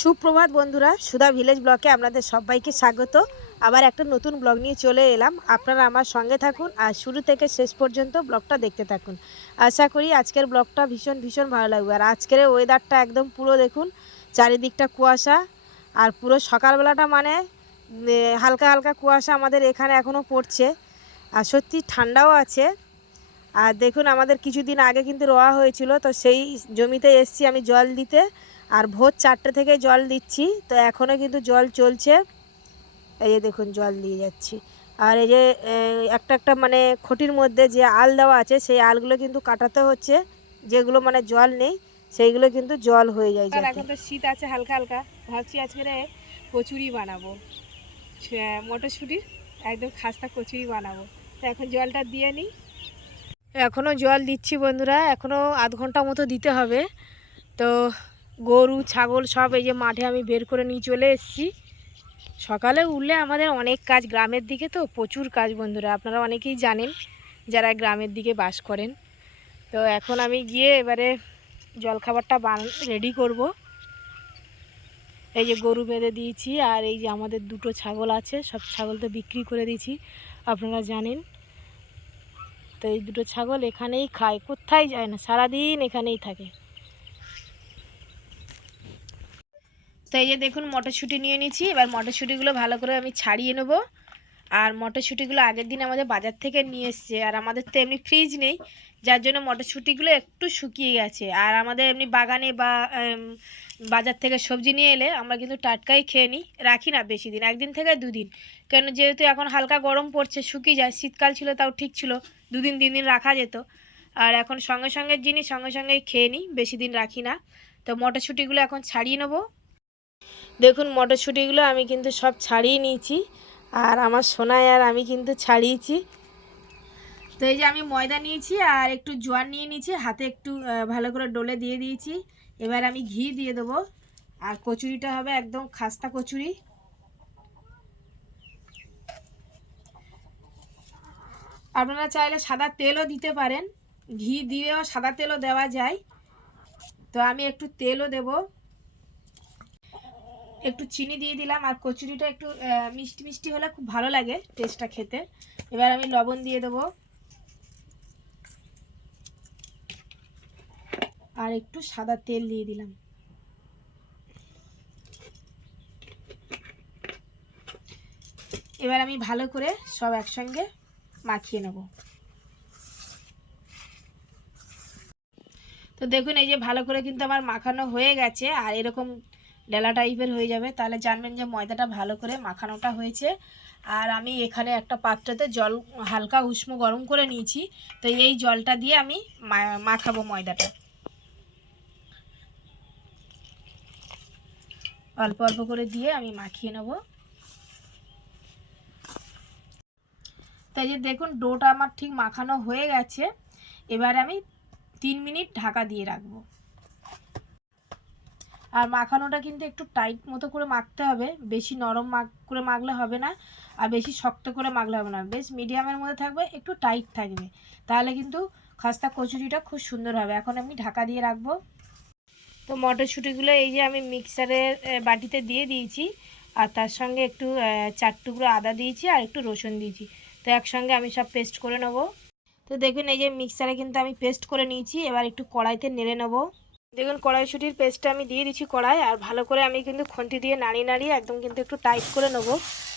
সুপ্রভাত বন্ধুরা, সুধা ভিলেজ ব্লকে আপনাদের সবাইকে স্বাগত। আবার একটা নতুন ব্লগ নিয়ে চলে এলাম। আপনারা আমার সঙ্গে থাকুন আর শুরু থেকে শেষ পর্যন্ত ব্লগটা দেখতে থাকুন। আশা করি আজকের ব্লগটা ভীষণ ভীষণ ভালো লাগবে। আর আজকের ওয়েদারটা একদম পুরো দেখুন, চারিদিকটা কুয়াশা। আর পুরো সকালবেলাটা মানে হালকা হালকা কুয়াশা আমাদের এখানে এখনও পড়ছে। আর সত্যি ঠান্ডাও আছে। আর দেখুন, আমাদের কিছুদিন আগে কিন্তু রোয়া হয়েছিল, তো সেই জমিতে এসছি আমি জল দিতে। আর ভোর চারটে থেকে জল দিচ্ছি তো এখনও কিন্তু জল চলছে। এই যে দেখুন জল দিয়ে যাচ্ছি। আর এই যে একটা একটা মানে খটির মধ্যে যে আল দেওয়া আছে সেই আলগুলো কিন্তু কাটাতে হচ্ছে। যেগুলো মানে জল নেই সেইগুলো কিন্তু জল হয়ে যায় এখন তো শীত আছে হালকা হালকা ভাবছি আজকে কচুরি বানাবো। মটরশুঁটির একদম খাস্তা কচুরি বানাবো। তো এখন জলটা দিয়ে নিই। এখনও জল দিচ্ছি বন্ধুরা এখনও আধ ঘণ্টা মতো দিতে হবে। তো গরু, ছাগল সব এই যে মাঠে আমি বের করে নিয়ে চলে এসেছি। সকালে উঠলে আমাদের অনেক কাজ গ্রামের দিকে তো প্রচুর কাজ বন্ধুরা, আপনারা অনেকেই জানেন যারা গ্রামের দিকে বাস করেন। তো এখন আমি গিয়ে এবারে জলখাবারটা বান রেডি করব। এই যে গরু বেঁধে দিয়েছি আর এই যে আমাদের দুটো ছাগল আছে, সব ছাগল তো বিক্রি করে দিয়েছি, আপনারা জানেন। তো এই দুটো ছাগল এখানেই খায়, কোথায় যায় না, সারাদিন এখানেই থাকে। তো এই যে দেখুন মটরশুঁটি নিয়ে নিয়েছি, এবার মটরশুঁটিগুলো ভালো করে আমি ছাড়িয়ে নেব। আর মটরশুঁটিগুলো আগের দিন আমাদের বাজার থেকে নিয়ে এসছে, আর আমাদের তো এমনি ফ্রিজ নেই, যার জন্য মটরশুঁটিগুলো একটু শুকিয়ে গেছে। আর আমাদের এমনি বাগানে বা বাজার থেকে সবজি নিয়ে এলে আমরা কিন্তু টাটকাই খেয়ে নিই, রাখি না বেশি দিন, একদিন থেকে দুদিন। কেন যেহেতু এখন হালকা গরম পড়ছে, শুকিয়ে যায়, শীতকাল ছিল তাও ঠিক ছিল, দুদিন তিন দিন রাখা যেত। আর এখন সঙ্গে সঙ্গে জিনিস সঙ্গে সঙ্গেই খেয়ে নিই, বেশি দিন রাখি না। তো মটরশুঁটিগুলো এখন ছাড়িয়ে নেব দেখুন মটরশুঁটিগুলো আমি কিন্তু সব ছাড়িয়ে নিয়েছি, আর আমার সোনায় আর আমি কিন্তু ছাড়িয়েছি। তো এই যে আমি ময়দা নিয়েছি আর একটু জোয়ার নিয়ে নিয়েছি, হাতে একটু ভালো করে ডলে দিয়ে দিয়েছি। এবার আমি ঘি দিয়ে দেবো, আর কচুরিটা হবে একদম খাস্তা কচুরি। আপনারা চাইলে সাদা তেলও দিতে পারেন, ঘি দিয়েও সাদা তেলও দেওয়া যায়। তো আমি একটু তেলও দেবো। একটু চিনি দিয়ে দিলাম আর কচুরিটা একটু মিষ্টি মিষ্টি হলে খুব ভালো লাগে টেস্টটা খেতে। এবার আমি লবণ দিয়ে দেবো। আর একটু সাদা তেল দিয়ে দিলাম। এবার আমি ভালো করে সব একসঙ্গে মাখিয়ে নেব। তো দেখুন, এই যে ভালো করে কিন্তু আমার মাখানো হয়ে গেছে, আর এরকম ডেলা টাইপের হয়ে যাবে, তাহলে জানবেন যে ময়দাটা ভালো করে মাখানোটা হয়েছে। আর আমি এখানে একটা পাত্রতে জল হালকা উষ্ণ গরম করে নিয়েছি, তো এই জলটা দিয়ে আমি মাখাবো ময়দাটা। অল্প অল্প করে দিয়ে আমি মাখিয়ে নেব। তাই যে দেখুন, ডোটা আমার ঠিক মাখানো হয়ে গেছে। এবার আমি তিন মিনিট ঢাকা দিয়ে রাখব। আর মাখানোটা কিন্তু একটু টাইট মতো করে মাখতে হবে। বেশি নরম মাখ, করে মাখলে হবে না। আর বেশি শক্ত করে মাখলে হবে না। বেশ মিডিয়ামের মধ্যে থাকবে, একটু টাইট থাকবে। তাহলে কিন্তু খাস্তা কচুরিটা খুব সুন্দর হবে। এখন আমি ঢাকা দিয়ে রাখব। তো মটরশুঁটিগুলো এই যে আমি মিক্সারের বাটিতে দিয়ে দিয়েছি। আর তার সঙ্গে একটু চার টুকরো আদা দিয়েছি আর একটু রসুন দিয়েছি। তো একসঙ্গে আমি সব পেস্ট করে নেব। তো দেখুন, এই যে মিক্সারে কিন্তু আমি পেস্ট করে নিয়েছি। এবার একটু কড়াইতে নেড়ে নেব। দেখুন, কড়াইশুটির পেস্টটা আমি দিয়ে দিচ্ছি কড়াই, আর ভালো করে আমি কিন্তু খুন্তি দিয়ে নাড়িয়ে নাড়িয়ে একদম কিন্তু একটু টাইট করে নেব।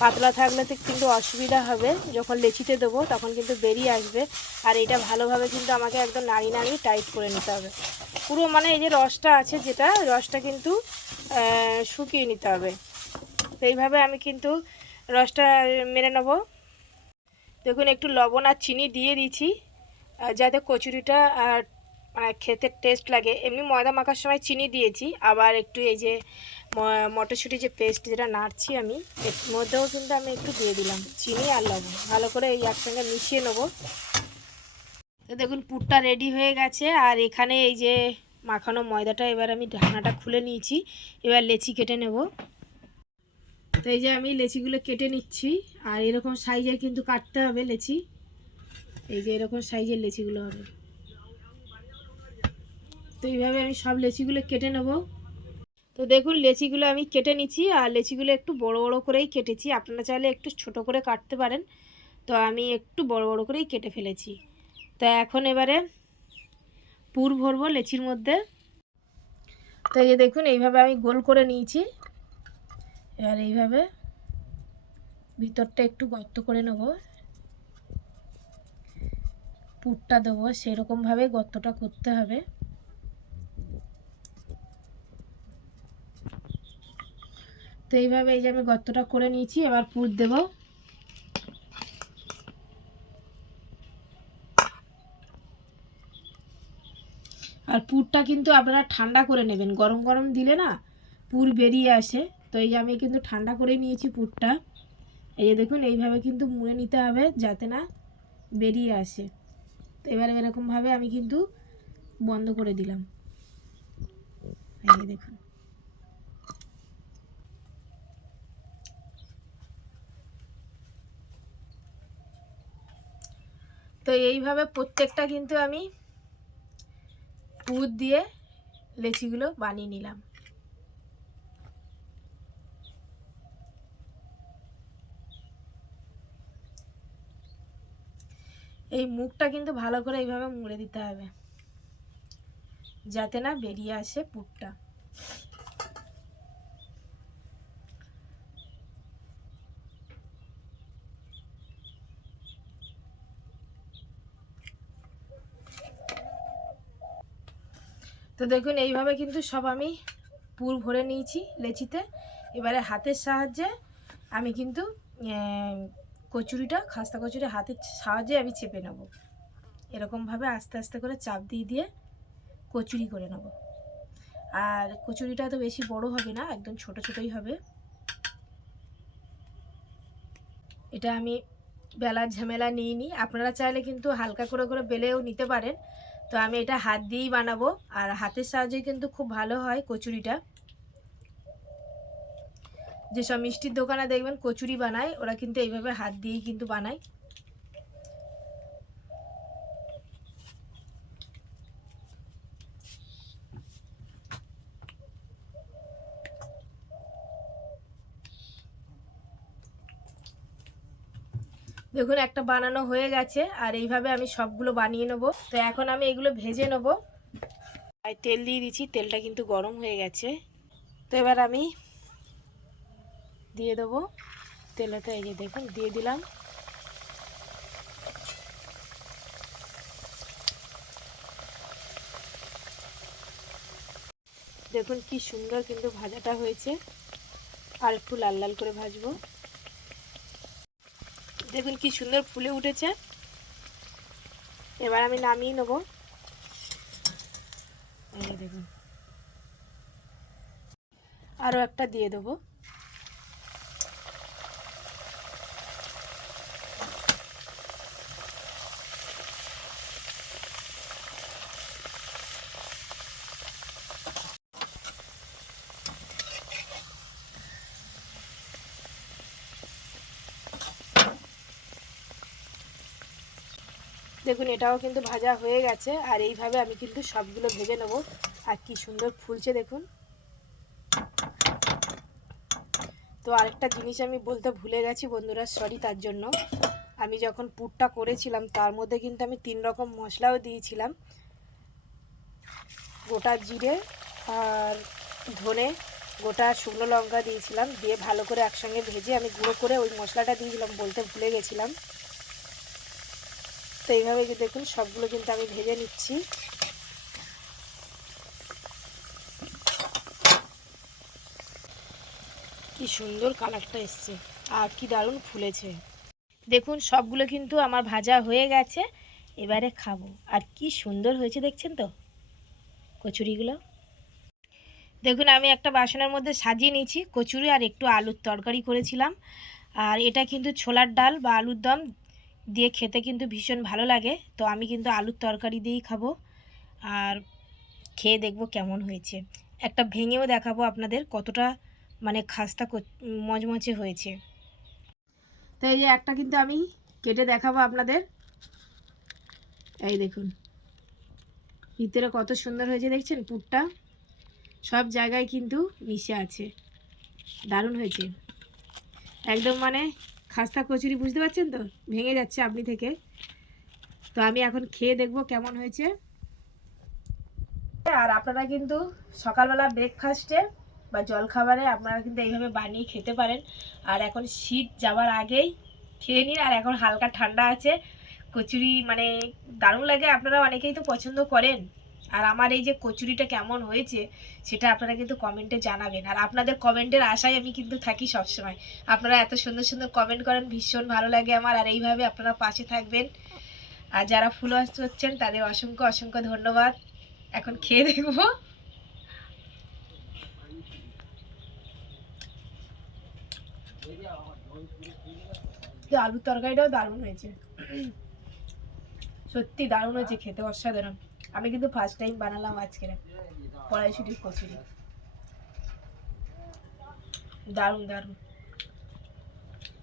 পাতলা থাকলে কিন্তু অসুবিধা হবে, যখন লেচিতে দেবো তখন কিন্তু বেরিয়ে আসবে। আর এটা ভালোভাবে কিন্তু আমাকে একদম নাড়িয়ে নাড়িয়ে টাইট করে নিতে হবে। পুরো মানে এই যে রসটা আছে যেটা, রসটা কিন্তু শুকিয়ে নিতে হবে। এইভাবে আমি কিন্তু রসটা মেরে নেব। দেখুন, একটু লবণ আর চিনি দিয়ে দিয়েছি যাতে কচুরিটা আর মানে খেতে টেস্ট লাগে। এমনি ময়দা মাখার সময় চিনি দিয়েছি, আবার একটু এই যে মটরশুঁটি যে পেস্ট যেটা নাড়ছি আমি, এর মধ্যেও কিন্তু আমি একটু দিয়ে দিলাম, চিনি আর লবণ। ভালো করে এই একসঙ্গে মিশিয়ে নেব। তো দেখুন, পুরটা রেডি হয়ে গেছে, আর এখানে এই যে মাখানো ময়দাটা, এবার আমি ঢাকনাটা খুলে নিয়েছি, এবার লেচি কেটে নেব। তো এই যে আমি লেচিগুলো কেটে নিচ্ছি, আর এরকম সাইজের কিন্তু কাটতে হবে লেচি। এই যে এরকম সাইজের লেচিগুলো হবে। তো এইভাবে আমি সব লেচিগুলো কেটে নেব। তো দেখুন, লেচিগুলো আমি কেটে নিচ্ছি আর লেচিগুলো একটু বড় বড় করেই কেটেছি। আপনারা চাইলে একটু ছোট করে কাটতে পারেন। তো আমি একটু বড় বড় করেই কেটে ফেলেছি। তো এখন এবারে পুর ভরবো লেচির মধ্যে। তো এই দেখুন, এইভাবে আমি গোল করে নিয়েছি। এবার এইভাবে ভিতরটা একটু গর্ত করে নেব। পুরটা দেবো, সেরকমভাবে গর্তটা করতে হবে। তো এইভাবে এই যে আমি গর্তটা করে নিয়েছি, এবার পুর দেব। আর পুরটা কিন্তু আপনারা ঠান্ডা করে নেবেন, গরম গরম দিলে না পুর বেরিয়ে আসে। তো এই যে আমি কিন্তু ঠান্ডা করে নিয়েছি পুরটা। এই যে দেখুন, এইভাবে কিন্তু মুড়ে নিতে হবে যাতে না বেরিয়ে আসে। তো এবারে এরকমভাবে আমি কিন্তু বন্ধ করে দিলাম। এই দেখুন। তো এইভাবে প্রত্যেকটা কিন্তু আমি পুর দিয়ে লেচিগুলো বানিয়ে নিলাম। এই মুখটা কিন্তু ভালো করে এইভাবে মুড়ে দিতে হবে, যাতে না বেরিয়ে আসে পুরটা। তো দেখুন, এইভাবে কিন্তু সব আমি পুর ভরে নিয়েছি লেচিতে। এবারে হাতের সাহায্যে আমি কিন্তু কচুরিটা, খাস্তা কচুরি হাতের সাহায্যে আমি চেপে নেব। এরকমভাবে আস্তে আস্তে করে চাপ দিয়ে দিয়ে কচুরি করে নেব। আর কচুরিটা তো বেশি বড় হবে না, একদম ছোট ছোটই হবে। এটা আমি বেলার ঝামেলা নিইনি। আপনারা চাইলে কিন্তু হালকা করে করে বেলেও নিতে পারেন। তো আমি এটা হাত দিয়েই বানাবো। আর হাতের সাহায্যে কিন্তু খুব ভালো হয় কচুরিটা। যেসব মিষ্টির দোকানে দেখবেন কচুরি বানায়, ওরা কিন্তু এইভাবে হাত দিয়েই কিন্তু বানায়। দেখুন, একটা বানানো হয়ে গেছে, আর এইভাবে আমি সবগুলো বানিয়ে নেব। তো এখন আমি এগুলো ভেজে নেব। আর তেল দিয়ে দিচ্ছি, তেলটা কিন্তু গরম হয়ে গেছে। তো এবার আমি দিয়ে দেবো তেলেতে এই যে দেখুন, দিয়ে দিলাম। দেখুন, কি সুন্দর কিন্তু ভাজাটা হয়েছে। আর একটু লাল লাল করে ভাজবো। দেখুন কি সুন্দর ফুলে উঠেছে। এবার আমি নামিয়ে নেব। দেখুন। আরও একটা দিয়ে দেবো। দেখুন, এটাও কিন্তু ভাজা হয়ে গেছে, আর এইভাবে আমি কিন্তু সবগুলো ভেজে নেব। আর কি সুন্দর ফুলছে, দেখুন। তো আরেকটা জিনিস আমি বলতে ভুলে গেছি বন্ধুরা সরি তার জন্য। আমি যখন পুরটা করেছিলাম, তার মধ্যে কিন্তু আমি তিন রকম মশলাও দিয়েছিলাম। গোটা জিরে আর ধনে, গোটা শুকনো লঙ্কা দিয়েছিলাম, দিয়ে ভালো করে একসঙ্গে ভেজে আমি গুঁড়ো করে ওই মশলাটা দিয়েছিলাম, বলতে ভুলে গেছিলাম। তো এইভাবে দেখুন, সবগুলো কিন্তু আমি ভেজে নিচ্ছি। কি সুন্দর কালারটা এসছে, আর কি দারুণ ফুলেছে। দেখুন, সবগুলো কিন্তু আমার ভাজা হয়ে গেছে, এবারে খাব। আর কি সুন্দর হয়েছে, দেখছেন তো? কচুরিগুলো। দেখুন, আমি একটা বাসনের মধ্যে সাজিয়ে নিয়েছি, কচুরি আর একটু আলুর তরকারি করেছিলাম। আর এটা কিন্তু ছোলার ডাল বা আলুর দম দিয়ে খেতে কিন্তু ভীষণ ভালো লাগে। তো আমি কিন্তু আলুর তরকারি দিয়েই খাব। আর খেয়ে দেখব কেমন হয়েছে। একটা ভেঙেও দেখাবো আপনাদের কতটা মানে খাস্তা মচমচে হয়েছে। তো এই যে একটা কিন্তু আমি কেটে দেখাবো আপনাদের। এই দেখুন। ভিতরে কত সুন্দর হয়েছে দেখছেন পুরটা? সব জায়গায় কিন্তু মিশে আছে। দারুণ হয়েছে। একদম মানে খাস্তা কচুরি, বুঝতে পারছেন তো? ভেঙে যাচ্ছে আপনি থেকে। তো আমি এখন খেয়ে দেখব কেমন হয়েছে। আর আপনারা কিন্তু সকালবেলা ব্রেকফাস্টে বা জলখাবারে আপনারা কিন্তু এইভাবে বানিয়ে খেতে পারেন। আর এখন শীত যাওয়ার আগেই খেয়ে নিন। আর এখন হালকা ঠান্ডা আছে। কচুরি মানে দারুণ লাগে। আপনারা অনেকেই তো পছন্দ করেন। আর আমার এই যে কচুরিটা কেমন হয়েছে, সেটা আপনারা কিন্তু কমেন্টে জানাবেন। আর আপনাদের কমেন্টের আশায় আমি কিন্তু থাকি সবসময়। আপনারা এত সুন্দর সুন্দর কমেন্ট করেন, ভীষণ ভালো লাগে আমার। আর এইভাবে আপনারা পাশে থাকবেন। আর যারা ফুলওয়াস হচ্ছেন, তাদের অসংখ্য অসংখ্য ধন্যবাদ। এখন খেয়ে দেখব। আলুর তরকারিটাও দারুণ হয়েছে। সত্যি দারুণ হয়েছে খেতে, অসাধারণ। আমি কিন্তু ফার্স্ট টাইম বানালাম আজকে কড়াইশুটির কচুরি। দারুণ দারুণ।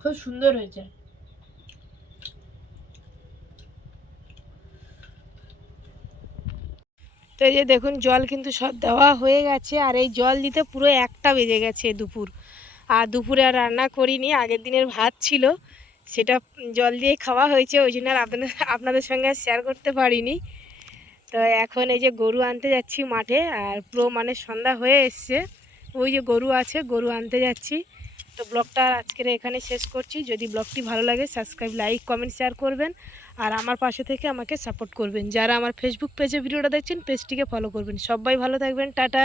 খুব সুন্দর হয়েছে। তো এই যে দেখুন, জল কিন্তু সব দেওয়া হয়ে গেছে, আর এই জল দিতে পুরো একটা বেজে গেছে দুপুর। আর দুপুরে আর রান্না করিনি, আগের দিনের ভাত ছিল, সেটা জল দিয়ে খাওয়া হয়েছে, ওই জন্য আর আপনাদের আপনাদের সঙ্গে শেয়ার করতে পারিনি। তো এখন এই যে গরু আনতে যাচ্ছি মাঠে, আর পুরো মানে সন্ধ্যা হয়ে এসছে। ওই যে গরু আছে, গরু আনতে যাচ্ছি। তো ব্লগটা আজকের এখানে শেষ করছি। যদি ব্লগটি ভালো লাগে সাবস্ক্রাইব লাইক কমেন্ট শেয়ার করবেন। আর আমার পাশে থেকে আমাকে সাপোর্ট করবেন। যারা আমার ফেসবুক পেজে ভিডিওটা দেখছেন পেজটিকে ফলো করবেন। সবাই ভালো থাকবেন। টাটা!